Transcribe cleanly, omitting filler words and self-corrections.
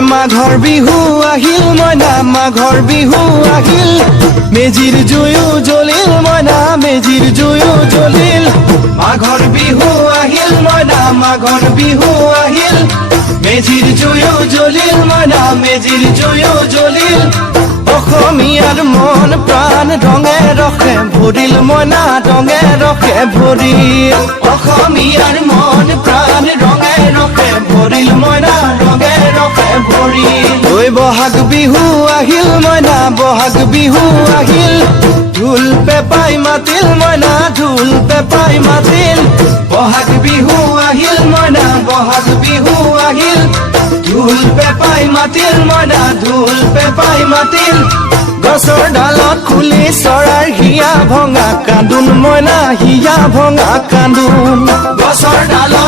মাঘৰ বিহু আহিল মইনা মাঘৰ বিহু আহিল মেজিৰ জুয়ো জ্বলিল মইনা মেজিৰ জুয়ো জ্বলিল মাঘৰ বিহু আহিল মইনা মাঘৰ বিহু আহিল মেজিৰ জুয়ো জ্বলিল মইনা মেজিৰ জুয়ো জ্বলিল অসমীয়াৰ মন প্ৰাণ ৰঙে ৰখে ভৰিল মইনা ৰঙে ৰখে ভৰিল অসমীয়াৰ মন প্ৰাণ ৰঙে ৰখে ভৰিল মইনা ৰঙে ৰখে ভৰিল ঐ বহাগ বিহু আহিল মইনা বহাগ বিহু আহিল ঢোল পেপাই মাতিল মইনা ঢোল পেপাই মাতিল বহাগ বিহু আহিল মইনা বহাগ বিহু আহিল ঢোল পেপাই মাতিল মইনা ঢোল পেপাই মাতিল গছৰ ডালত খুলি চৰাইৰ হিয়া ভঙা কান্দোন মইনা হিয়া ভঙা কান্দোন গছৰ ডালত